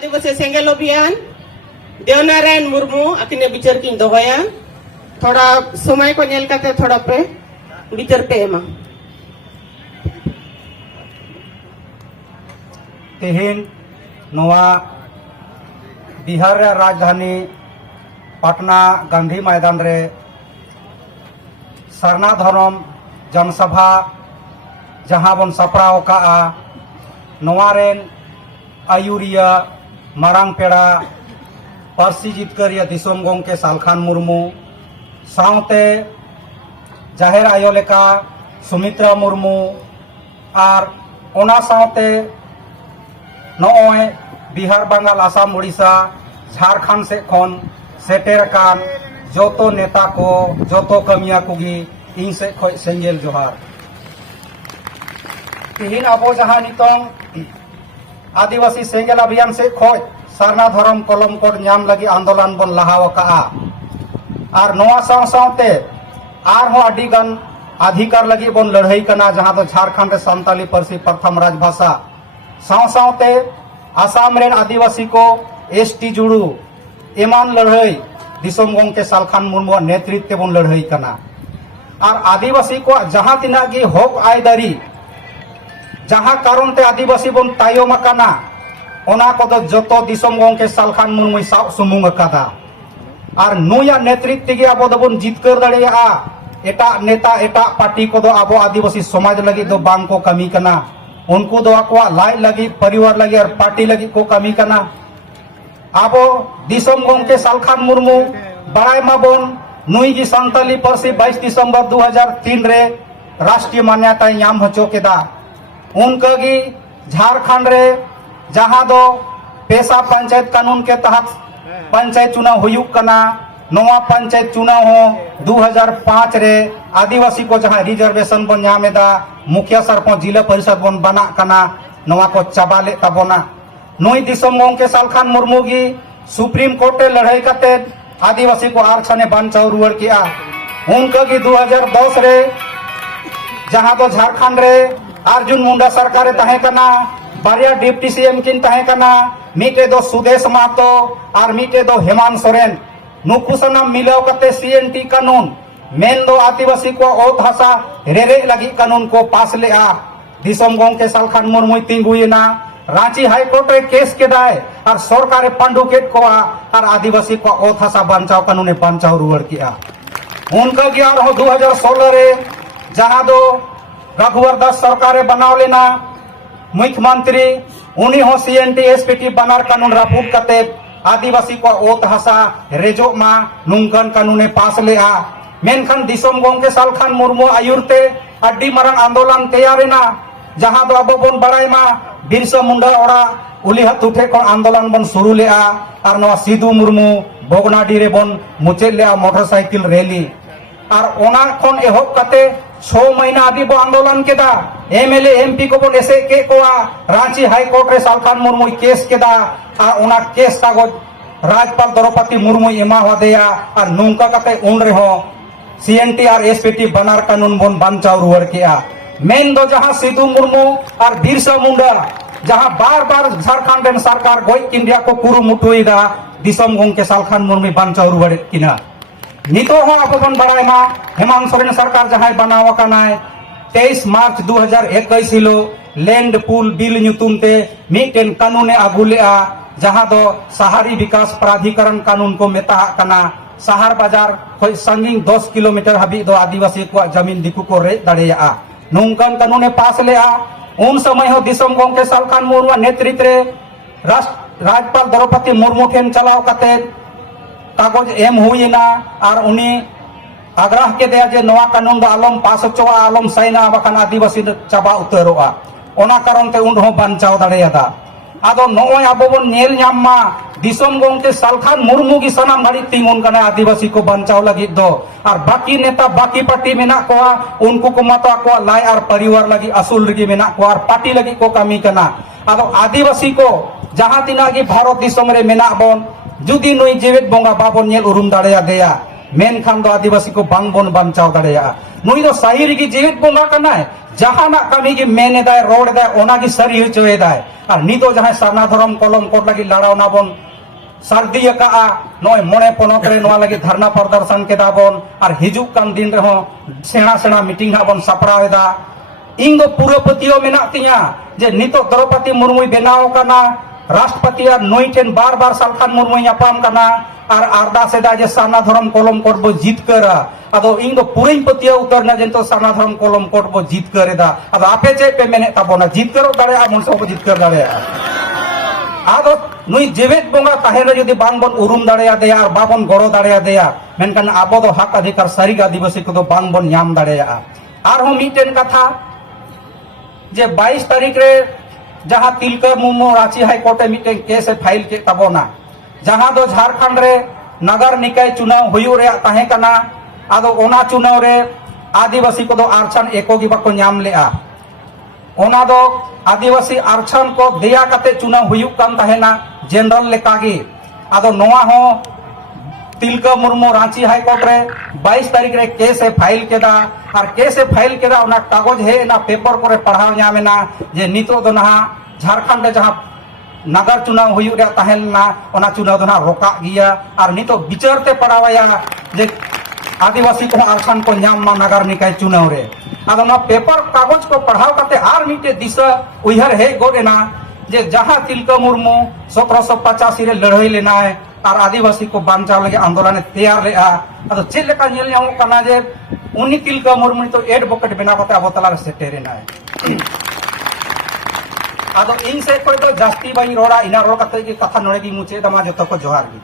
आदिवासी सेंगेल अभियान देवनारायण मुर्मू अकिने बिचार की दोहया थोड़ा समय को नेल करते थोड़ा पे बिचार पे एमा तेहेन नोआ बिहार रे राजधानी पटना गांधी मैदान रे सरना धर्म जनसभा जहां बन सपराव का नोआ रेन आयुरिया मारांग पेड़ा पारसी जितकरिया दिसोम गोंके सालखान मुर्मू साउते जाहेर आयो लेका सुमित्रा मुर्मू और ओना साउते नॉय बिहार बंगाल आसाम उड़ीसा झारखंड से खन सेटेर कान जोतो नेता को जोतो कमिया कुगी इन से खोय सेंगेल जोहार तिहिन अबो जहां नितोंग आदिवासी सेंगेल अभियान से खोय सरना धर्म कलम कोड नाम लगी आंदोलन बन लहाव का और नोआ साव सावते आर हो अडिगन अधिकार लगी बन लड़ाई कना जहां तो झारखंड संताली पारसी प्रथम राजभाषा साव सावते आसाम रेन आदिवासी को एसटी जुड़ू एमान लड़ाई दिसोम गोंके सालखान मुर्मू नेतृत्व बन लड़ाई कना और आदिवासी को जहां तिना की हक आय दारी जहां कारण ते आदिवासी बन तायम कना ओना को तो जोतो दिसोम गोंके सालखान मुर्मू साब सुमुंग कदा और नुया नेतृत्व के अब बन जितकर दाड़ेया एटा नेता एटा पार्टी को दो अब आदिवासी समाज लगी दो बांग को कमी कना उनको दो अकवा लाई लगी परिवार लगी और पार्टी लगी को कमी कना अब दिसोम गोंके सालखान मुर्मू बड़ाई माबन नुई की संताली पारसी 22 दिसंबर 2003 रे राष्ट्रीय मान्यता नाम हचो केदा उनका की झारखंड रे जहां दो पेशा पंचायत कानून के तहत पंचायत चुनाव हुयुक कना नवा पंचायत चुनाव हो 2005 रे आदिवासी को जहां रिजर्वेशन बन नामेदा मुखिया सरपंच जिला परिषद बन बना कना नवा को चाबा ले तबोना नुई दिसोम गोंके सालखान मुर्मू की सुप्रीम कोर्ट लड़ाई करते आदिवासी को आरक्षण बांचाव रुआड़ किया उनका की 2010 रे जहां तो झारखंड रे अर्जुन मुंडा सरकार तहे कना बारिया डिप्टी सीएम किन तहे कना मीटे दो सुदेश महतो और मीटे दो हेमंत सोरेन नुकु सनाम मिलाव कते सीएनटी कानून मेन दो आदिवासी को ओत हसा रेरे लगी कानून को पास ले दिसोम गोंके सालखान मुर्मू तिंगुयना रांची हाई कोर्ट रे केस के दाय और सरकार पांडु केट को और आदिवासी को ओत हसा बांचाव कानून बांचाव रुआड़ किया उनका गया 2016 रे जहां दो रघुवर दास सरकार बनाव लेना मुख्यमंत्री उन्हीं हो सीएनटी एसपीटी बनार कानून रापुट कते आदिवासी को ओत हसा रेजो मा नुंकन कानून पास ले मेनखान दिसोम गोंके सालखान मुर्मू आयुरते अड्डी मरन आंदोलन तैयारेना जहां दो अब बन बड़ाई मा बिरसा मुंडा ओड़ा उली हाथ उठे को आंदोलन बन शुरू ले और नवा सिदू मुर्मू बोगनाडी रे बन मुचे ले मोटरसाइकिल रैली और ओना खन एहब कते 6 महीना अभी बो आंदोलन केदा एमएलए एमपी को बन एसे के को रांची हाई कोर्ट रे सालखान मुर्मू केस केदा और ओना केस कागज राज्यपाल द्रौपदी मुर्मू एमा होदेया और नुंका कते उन रे हो सीएनटी और एसपीटी बनार कानून बन बांचाव रुआड़ किया मेन दो जहां सिदू मुर्मू और बिरसा मुंडा जहां बार बार झारखंड रेन सरकार गोई इंडिया को कुरुमुटुईदा दिसोम गोंके सालखान मुर्मू बांचाव रुआड़ किना नितो हो अब बन बड़ाई मा हेमंत सोरेन सरकार जहां बनाव कनाय 23 मार्च 2021 हिलो लैंड पूल बिल नुतुम ते मिटेन कानून आगु लेआ जहां दो शहरी विकास प्राधिकरण कानून को मेता कना शहर बाजार खोई संगिंग 10 किलोमीटर हबी दो आदिवासी को जमीन दिकु को रे दड़ेया नुंकन कानून पास लेआ उन समय हो दिसोम गोंके सालखान मुर्मू नेतृत्व रे राज्यपाल द्रौपदी मुर्मू ठेन चलाव कते कागज एम हुईना और उनी आग्रह के दिया जे नवा कानून आलम पास होचोआ आलम साइना बखान आदिवासी चाबा उतरोआ ओना कारण ते उन हो बांचाव दाड़ेयादा आदो नोय आबो बन नेल ᱧᱟᱢ दिसोम गोंके सालखान मुर्मू की सनाम घड़ी तिंगुन कना आदिवासी को बांचाव लगी दो और बाकी नेता बाकी पार्टी मेना को उनको को मतो को लाई और परिवार लगी असूल लगी मेना को और पार्टी लगी को कमी कना आदो आदिवासी को जहां तिना की भारत दिसोम रे मेना बन जुदी नुई जीवित बोंगा बाबन नेल उरुम दाड़ेया देया मेनखान दो आदिवासी को बांग बोन बांचाव दाड़ेया नुई दो सही रिगी जीवित बोंगा कनाय जहाना कमी की मेन दाय रोड दाय ओना की सरी होचोय दाय और नितो जहां सारना धर्म कलम कोड लगी लड़ावना बोन सर्दी का नय मोने पनत रे नोआ लगी धरना प्रदर्शन केदा बोन और हिजुक कान दिन रे सेना सेना मीटिंग हा बोन सपड़ावेदा इन दो पूरा पतियो मेना तिया जे नितो द्रौपदी मुर्मू बेनाव कना राष्ट्रपति नई ठेन बार बार सालखान मुर्मू यापाम कना और अरदास एदा जे सारना धर्म कलम कोड बो जीत करा अदो इन दो पूरे पतियो उतरना जेंतो सारना धर्म कलम कोड बो जीत करेदा अदो आपे चे पे मेने ताबोना जीत करो दाड़े आ मनसो बो जीत कर दाड़े आदो नुई जीवित बोंगा ताहेरे जदि बांग बोन उरुम दाड़ेया देया और बाबन गड़ो दाड़ेया देया मेनखान आबो दो हक अधिकार सारी आदिवासी को बांग बोन नाम दाड़ेया और हो मीटेन कथा जे 22 तारीख रे जहां तिलकर मुर्मू रांची हाईकोर्टे मिटे केस फाइल के तबोना जहां दो झारखंड रे नगर निकाय चुनाव हुयु रे ताहे कना आदो ओना चुनाव रे आदिवासी को दो आरक्षण एको गी बाको नाम लेआ ओना दो आदिवासी आरक्षण को दिया कते चुनाव हुयु कान ताहेना जनरल लेकागी आदो नोआ हो तिलका मुर्मू रांची हाईकोर्ट रे 22 तारीख रे केस फाइल केदा और केस फाइल केदा ओना कागज है ना पेपर करे पढ़ाव नामेना जे नितो दो नहा झारखंड रे जहां नगर चुनाव हुयु रे ताहेना ओना चुनाव दो ना रोका गिया और नितो विचारते पढ़ावया जे आदिवासी को आरक्षण को नाम मा नगर निकाय चुनाव रे आदो ना पेपर कागज को पढ़ाव करते आर मीटे दिशा उइहर है गोडेना जे जहां तिलका मुर्मू 1785 रे लड़ाई लेना है और आदिवासी को बांचाव लगे आंदोलन तैयार ले अदो चेक लेका नेल ᱧᱟᱢᱚᱜ ᱠᱟᱱᱟ जे उन्नी तिलका मुर्मू तो एडवोकेट बना कते अब तला सेटेरेना है अदो इन से कोई तो जास्ती बाई रोड़ा इना रोड़ कते की कथा नोड़े की मुचे दमा जतो को जोहार गी।